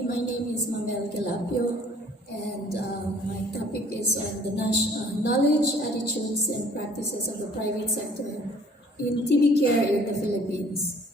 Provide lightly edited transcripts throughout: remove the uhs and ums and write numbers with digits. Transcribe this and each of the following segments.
everybody. My name is Mamel Quelapio, and my topic is on the knowledge, attitudes, and practices of the private sector in TB care in the Philippines.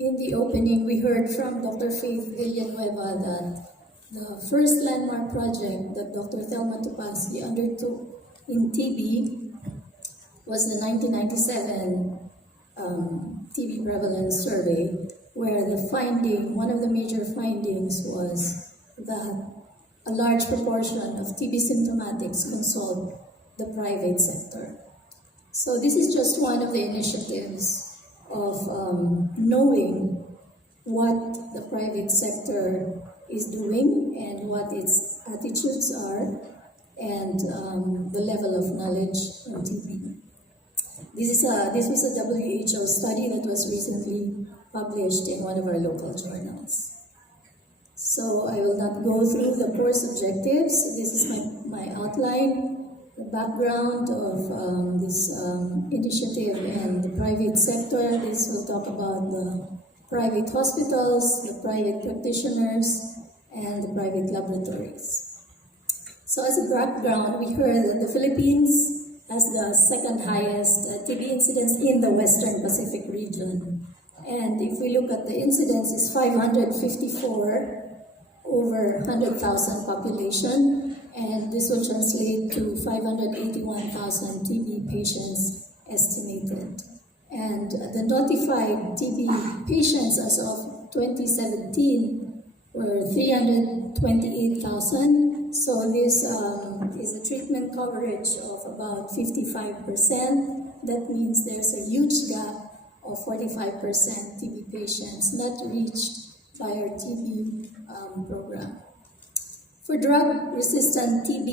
In the opening, we heard from Dr. Faith Villanueva that the first landmark project that Dr. Thelma Topasky undertook in TB was the 1997 Tv Prevalence Survey, where one of the major findings was that a large proportion of TB symptomatics consult the private sector. So this is just one of the initiatives of knowing what the private sector is doing and what its attitudes are, and the level of knowledge on TB. This was a WHO study that was recently published in one of our local journals. So I will not go through the course objectives. This is my outline, the background of this initiative and the private sector. This will talk about the private hospitals, the private practitioners, and the private laboratories. So as a background, we heard that the Philippines has the second highest TB incidence in the Western Pacific region. And if we look at the incidence, it's 554 over 100,000 population, and this will translate to 581,000 TB patients estimated. And the notified TB patients as of 2017 were 328,000. So this is a treatment coverage of about 55%. That means there's a huge gap of 45% TB patients not reached by our TB program. For drug-resistant TB,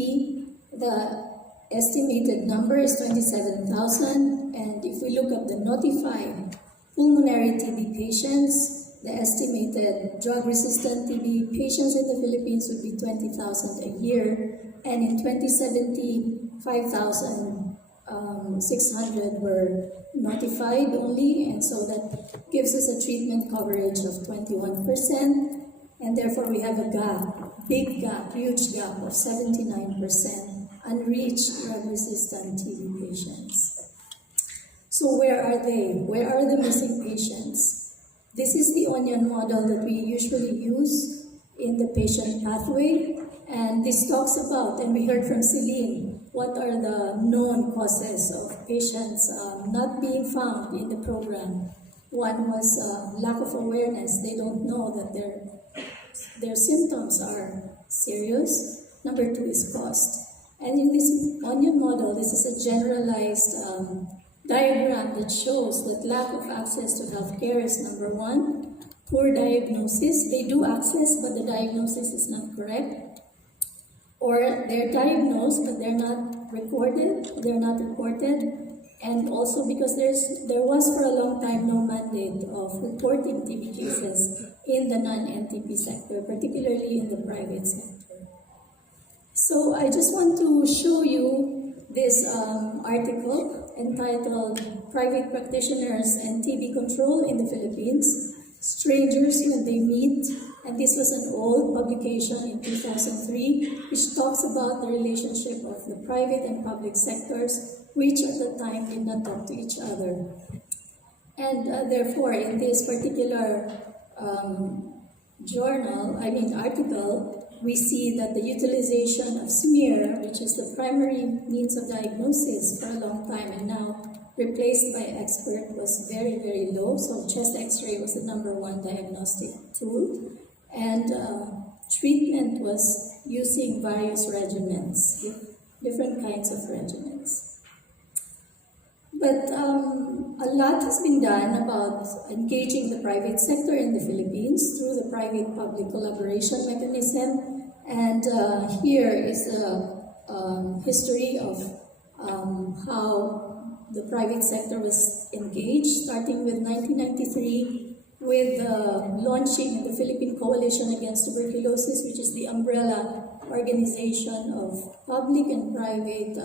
the estimated number is 27,000, and if we look at the notified pulmonary TB patients, the estimated drug-resistant TB patients in the Philippines would be 20,000 a year, and in 2017, 5,600 were notified only, and so that gives us a treatment coverage of 21%, and therefore we have a gap, big gap, huge gap of 79% unreached drug-resistant TB patients. So where are they? Where are the missing patients? This is the onion model that we usually use in the patient pathway, and this talks about, and we heard from Celine, what are the known causes of patients not being found in the program. One was lack of awareness. They don't know that their symptoms are serious. Number two is cost. And in this onion model, this is a generalized diagram that shows that lack of access to healthcare is number one. Poor diagnosis. They do access, but the diagnosis is not correct. Or they're diagnosed, but they're not recorded. They're not reported. And also because there was for a long time no mandate of reporting TB cases in the non-NTP sector, particularly in the private sector. So I just want to show you this article entitled Private Practitioners and TB Control in the Philippines, Strangers When They Meet, and this was an old publication in 2003, which talks about the relationship of the private and public sectors, which at the time did not talk to each other. And therefore, in this particular article, we see that the utilization of smear, which is the primary means of diagnosis for a long time and now replaced by expert, was very, very low. So chest x-ray was the #1 diagnostic tool. And treatment was using various regimens, different kinds of regimens. But a lot has been done about engaging the private sector in the Philippines through the private-public collaboration mechanism. And here is a history of how the private sector was engaged, starting with 1993 with launching the Philippine Coalition Against Tuberculosis, which is the umbrella organization of public and private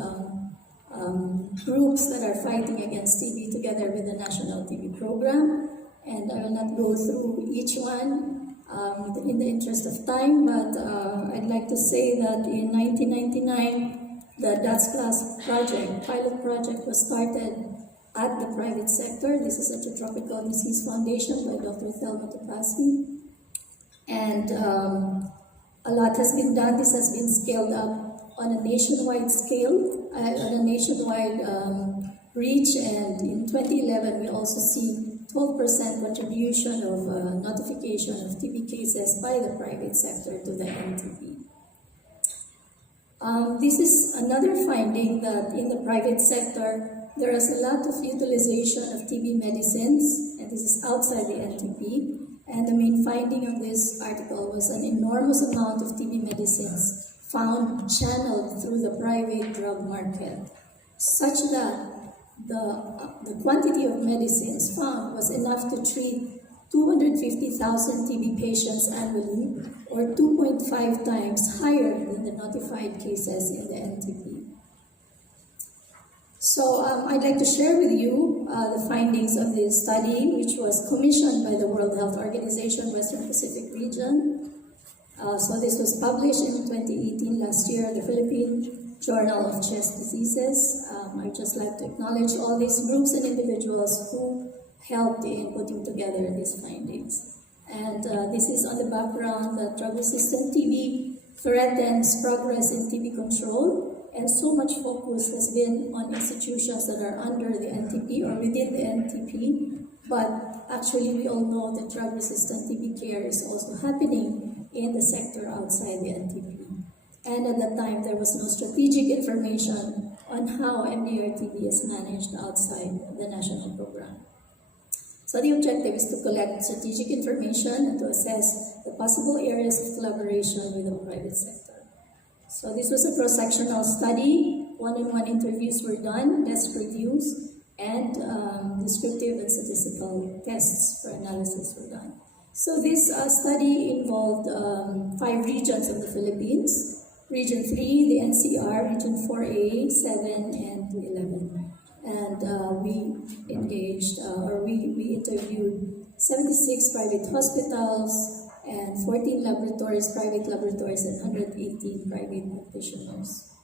groups that are fighting against TB together with the National TB Program. And I will not go through each one. in the interest of time, but I'd like to say that in 1999, the DATS Plus project, pilot project, was started at the private sector. This is at the Tropical Disease Foundation by Dr. Thelma Topasi. And a lot has been done. This has been scaled up on a nationwide scale, on a nationwide reach, and in 2011 we also see 12% contribution of notification of TB cases by the private sector to the NTP. This is another finding that in the private sector there is a lot of utilization of TB medicines, and this is outside the NTP. And the main finding of this article was an enormous amount of TB medicines found channeled through the private drug market, such that the quantity of medicines found was enough to treat 250,000 TB patients annually, or 2.5 times higher than the notified cases in the NTP. So I'd like to share with you the findings of this study, which was commissioned by the World Health Organization Western Pacific Region. So this was published in 2018, last year, the Philippine Journal of Chest Diseases. I'd just like to acknowledge all these groups and individuals who helped in putting together these findings. And this is on the background that drug-resistant TB threatens progress in TB control, and so much focus has been on institutions that are under the NTP or within the NTP, but actually we all know that drug-resistant TB care is also happening in the sector outside the NTP. And at that time, there was no strategic information on how MDR-TB is managed outside the national program. So the objective is to collect strategic information and to assess the possible areas of collaboration with the private sector. So this was a cross-sectional study. One-on-one interviews were done, desk reviews, and descriptive and statistical tests for analysis were done. So this study involved 5 regions of the Philippines. Region 3, the NCR, Region 4A, 7, and 11. And we engaged, we interviewed 76 private hospitals and 14 laboratories, private laboratories, and 118 private practitioners.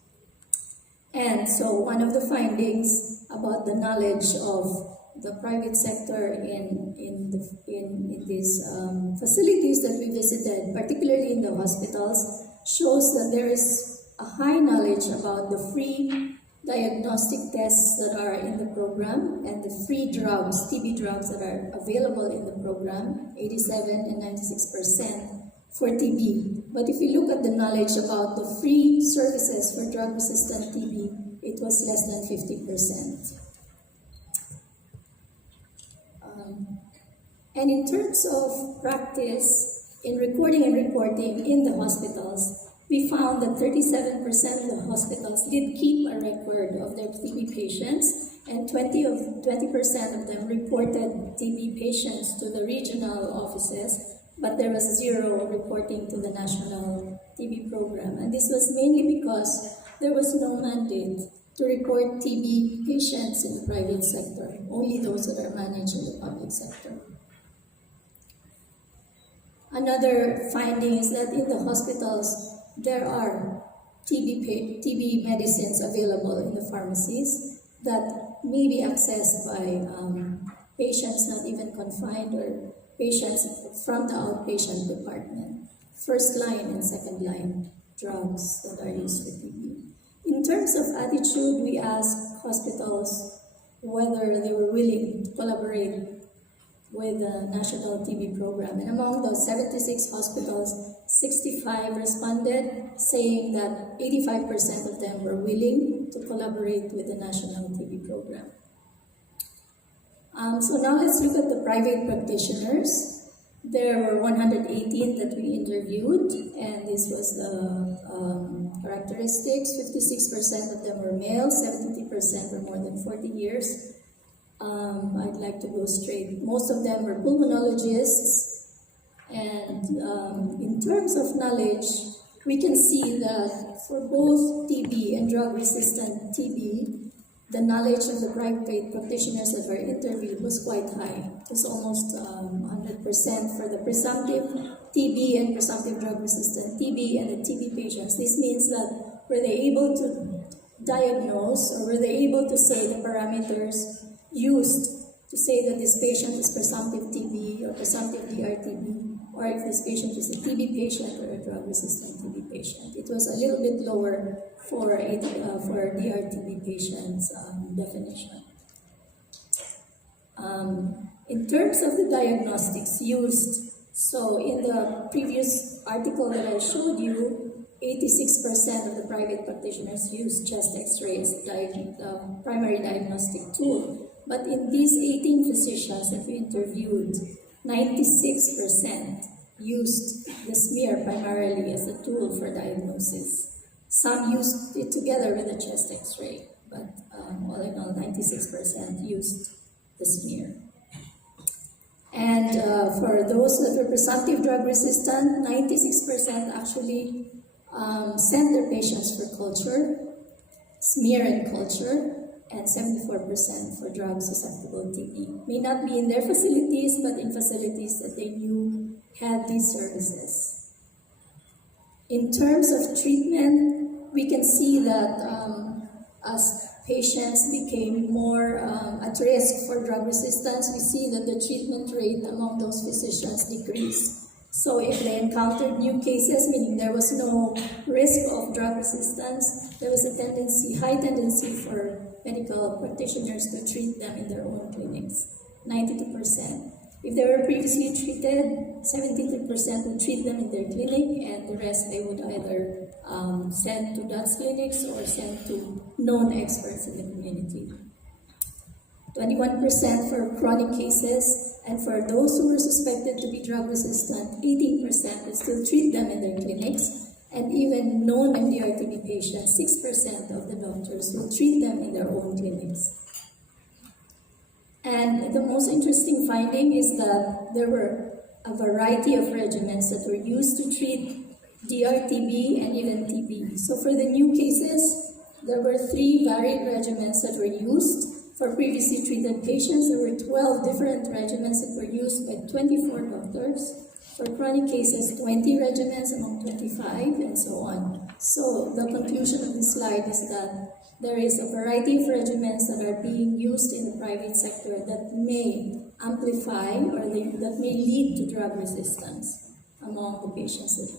And so one of the findings about the knowledge of the private sector in these facilities that we visited, particularly in the hospitals, shows that there is a high knowledge about the free diagnostic tests that are in the program and the free drugs, TB drugs that are available in the program, 87 and 96% for TB. But if you look at the knowledge about the free services for drug-resistant TB, it was less than 50%. And in terms of practice, in recording and reporting in the hospitals, we found that 37% of the hospitals did keep a record of their TB patients, and 20% of them reported TB patients to the regional offices, but there was 0 reporting to the national TB program. And this was mainly because there was no mandate to report TB patients in the private sector, only those that are managed in the public sector. Another finding is that in the hospitals, there are TB medicines available in the pharmacies that may be accessed by patients not even confined or patients from the outpatient department. First line and second line drugs that are used for TB. In terms of attitude, we asked hospitals whether they were willing to collaborate with the national TB program. And among those 76 hospitals, 65 responded, saying that 85% of them were willing to collaborate with the national TB program. So now let's look at the private practitioners. There were 118 that we interviewed, and this was the characteristics. 56% of them were male, 70% were more than 40 years. I'd like to go straight. Most of them were pulmonologists, and in terms of knowledge, we can see that for both TB and drug-resistant TB, the knowledge of the private practitioners that were interviewed was quite high. It was almost 100% for the presumptive TB and presumptive drug-resistant TB and the TB patients. This means that were they able to diagnose, or were they able to say the parameters used to say that this patient is presumptive TB or presumptive DRTB, or if this patient is a TB patient or a drug-resistant TB patient. It was a little bit lower for DRTB patients definition. In terms of the diagnostics used, so in the previous article that I showed you, 86% of the private practitioners use chest X-ray as the primary diagnostic tool. But in these 18 physicians that we interviewed, 96% used the smear primarily as a tool for diagnosis. Some used it together with the chest X-ray, but all in all, 96% used the smear. And for those that were presumptive drug resistant, 96% actually sent their patients for culture, smear and culture, and 74% for drug susceptible TB. May not be in their facilities, but in facilities that they knew had these services. In terms of treatment, we can see that as patients became more at risk for drug resistance, we see that the treatment rate among those physicians decreased. So if they encountered new cases, meaning there was no risk of drug resistance, there was a high tendency for medical practitioners to treat them in their own clinics, 92%. If they were previously treated, 73% would treat them in their clinic, and the rest they would either send to DUTS clinics or send to known experts in the community. 21% for chronic cases, and for those who were suspected to be drug resistant, 18% would still treat them in their clinics, and even known MDR-TB patients, 6% of the doctors will treat them in their own clinics. And the most interesting finding is that there were a variety of regimens that were used to treat DRTB and even TB. So for the new cases, there were 3 varied regimens that were used. For previously treated patients, there were 12 different regimens that were used by 24 doctors. For chronic cases, 20 regimens among 25, and so on. So the conclusion of this slide is that there is a variety of regimens that are being used in the private sector that may amplify or that may lead to drug resistance among the patients that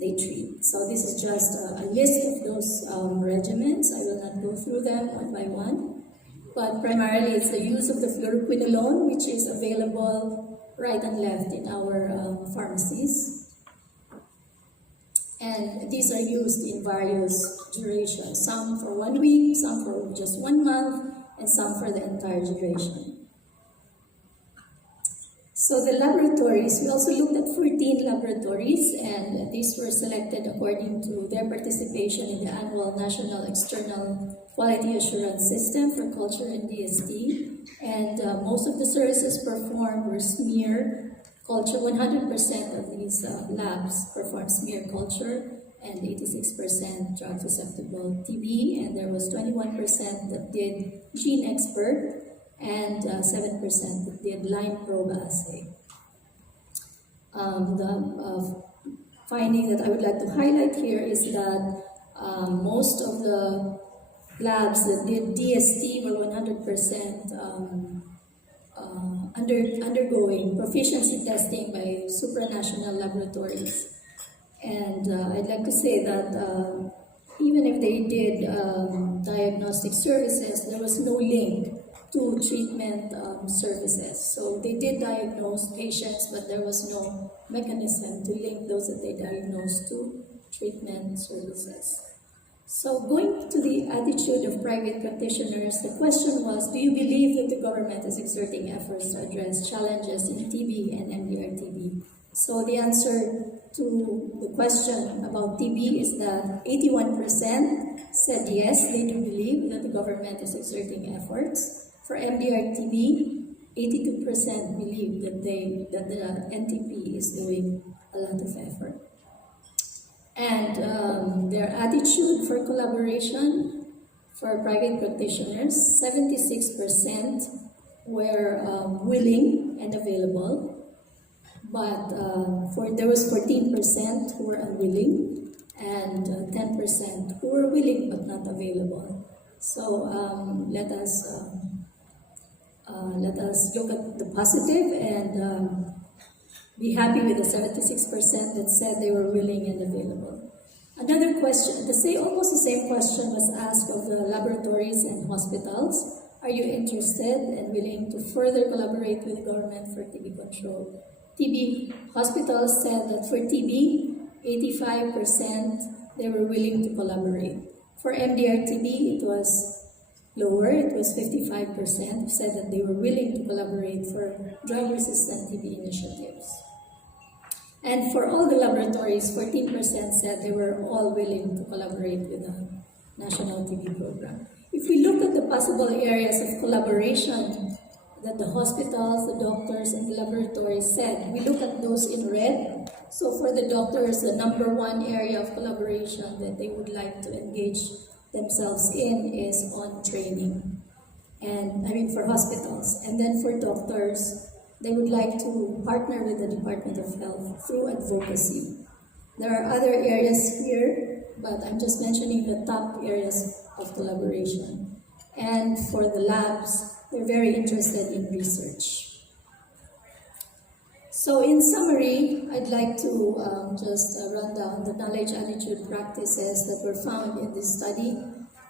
they treat. So this is just a list of those regimens. I will not go through them one by one. But primarily it's the use of the fluoroquinolone, which is available right and left in our pharmacies. And these are used in various durations, some for 1 week, some for just 1 month, and some for the entire duration. So the laboratories, we also looked at 14 laboratories, and these were selected according to their participation in the annual National External Quality Assurance System for culture and DST. And most of the services performed were smear culture. 100% of these labs performed smear culture, and 86% drug susceptible TB, and there was 21% that did gene expert, and 7% that did line probe assay. The finding that I would like to highlight here is that most of the labs that did DST were 100% undergoing proficiency testing by supranational laboratories. And I'd like to say that even if they did diagnostic services, there was no link to treatment services. So they did diagnose patients, but there was no mechanism to link those that they diagnosed to treatment services. So going to the attitude of private practitioners, the question was, do you believe that the government is exerting efforts to address challenges in TB and MDR-TB? So the answer to the question about TB is that 81% said yes, they do believe that the government is exerting efforts. For MDR-TB, 82% believe that the NTP is doing a lot of effort. And their attitude for collaboration, for private practitioners, 76% were willing and available, but there was 14% who were unwilling and 10% who were willing but not available. So let us look at the positive and be happy with the 76% that said they were willing and available. Another question, almost the same question was asked of the laboratories and hospitals. Are you interested and willing to further collaborate with the government for TB control? TB hospitals said that for TB, 85% they were willing to collaborate. For MDR-TB, it was lower, it was 55% said that they were willing to collaborate for drug-resistant TB initiatives. And for all the laboratories, 14% said they were all willing to collaborate with the National TB Program. If we look at the possible areas of collaboration that the hospitals, the doctors, and the laboratories said, we look at those in red. So for the doctors, the number one area of collaboration that they would like to engage themselves in is on training. For hospitals. And then for doctors, they would like to partner with the Department of Health through advocacy. There are other areas here, but I'm just mentioning the top areas of collaboration. And for the labs, they're very interested in research. So in summary, I'd like to just run down the knowledge, attitude, practices that were found in this study.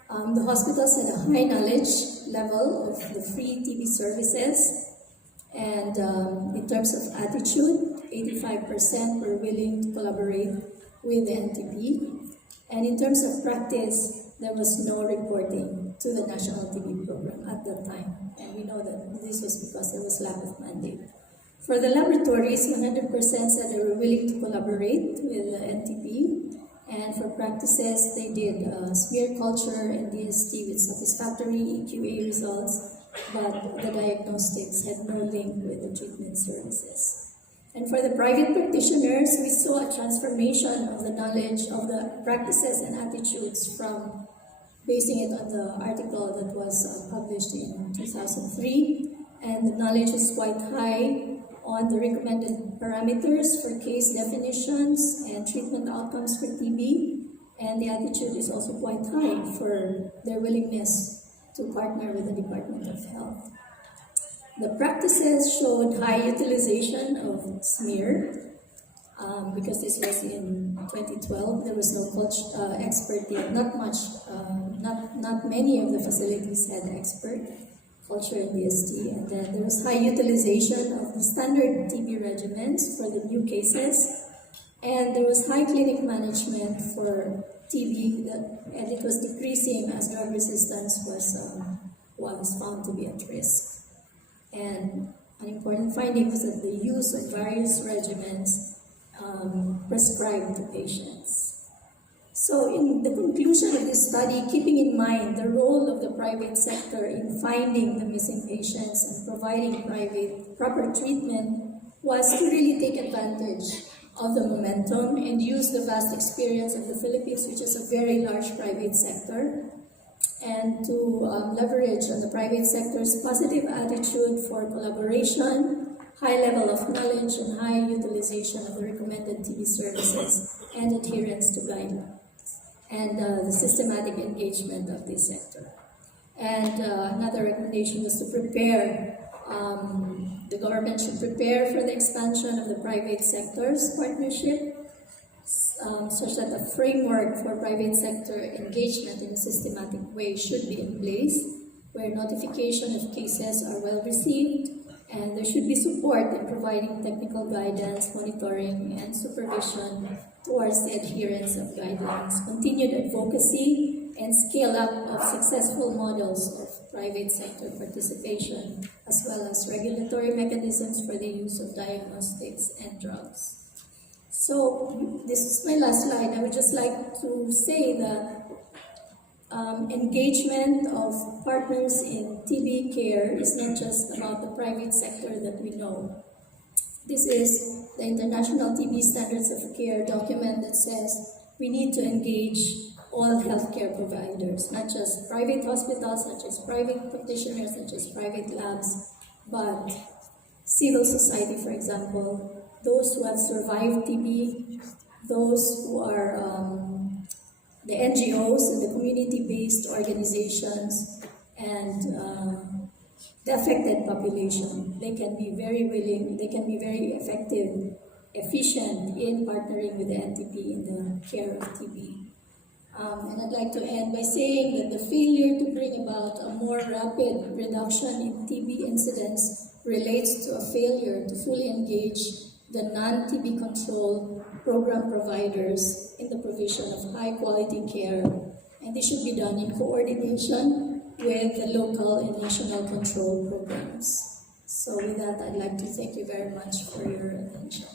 The hospitals had a high knowledge level of the free TB services. And in terms of attitude, 85% were willing to collaborate with the NTP. And in terms of practice, there was no reporting to the National TB Program at that time. And we know that this was because there was lack of mandate. For the laboratories, 100% said they were willing to collaborate with the NTP. And for practices, they did smear culture and DST with satisfactory EQA results, but the diagnostics had no link with the treatment services. And for the private practitioners, we saw a transformation of the knowledge of the practices and attitudes from basing it on the article that was published in 2003. And the knowledge was quite high on the recommended parameters for case definitions and treatment outcomes for TB. And the attitude is also quite high for their willingness to partner with the Department of Health. The practices showed high utilization of smear because this was in 2012. There was no expert yet. Not many of the facilities had expert culture and DST, and then there was high utilization of the standard TB regimens for the new cases, and there was high clinic management for TB, and it was decreasing as drug resistance was found to be at risk. And an important finding was that the use of various regimens prescribed to patients. So in the conclusion of this study, keeping in mind the role of the private sector in finding the missing patients and providing proper treatment was to really take advantage of the momentum and use the vast experience of the Philippines, which is a very large private sector, and to leverage on the private sector's positive attitude for collaboration, high level of knowledge, and high utilization of the recommended TB services and adherence to guidelines, and the systematic engagement of this sector. And another recommendation was to prepare, the government should prepare for the expansion of the private sector's partnership, such that a framework for private sector engagement in a systematic way should be in place, where notification of cases are well received, and there should be support in providing technical guidance, monitoring, and supervision towards the adherence of guidelines, continued advocacy, and scale up of successful models of private sector participation, as well as regulatory mechanisms for the use of diagnostics and drugs. So this is my last slide. I would just like to say that engagement of partners in TB care is not just about the private sector that we know. This is the International TB Standards of Care document that says we need to engage all healthcare providers, not just private hospitals, not just private practitioners, not just private labs, but civil society, for example, those who have survived TB, those who are the NGOs and the community-based organizations, and the affected population. They can be very willing, they can be very effective, efficient in partnering with the NTP in the care of TB. And I'd like to end by saying that the failure to bring about a more rapid reduction in TB incidence relates to a failure to fully engage the non-TB control program providers in the provision of high-quality care, and this should be done in coordination with the local and national control programs. So with that, I'd like to thank you very much for your attention.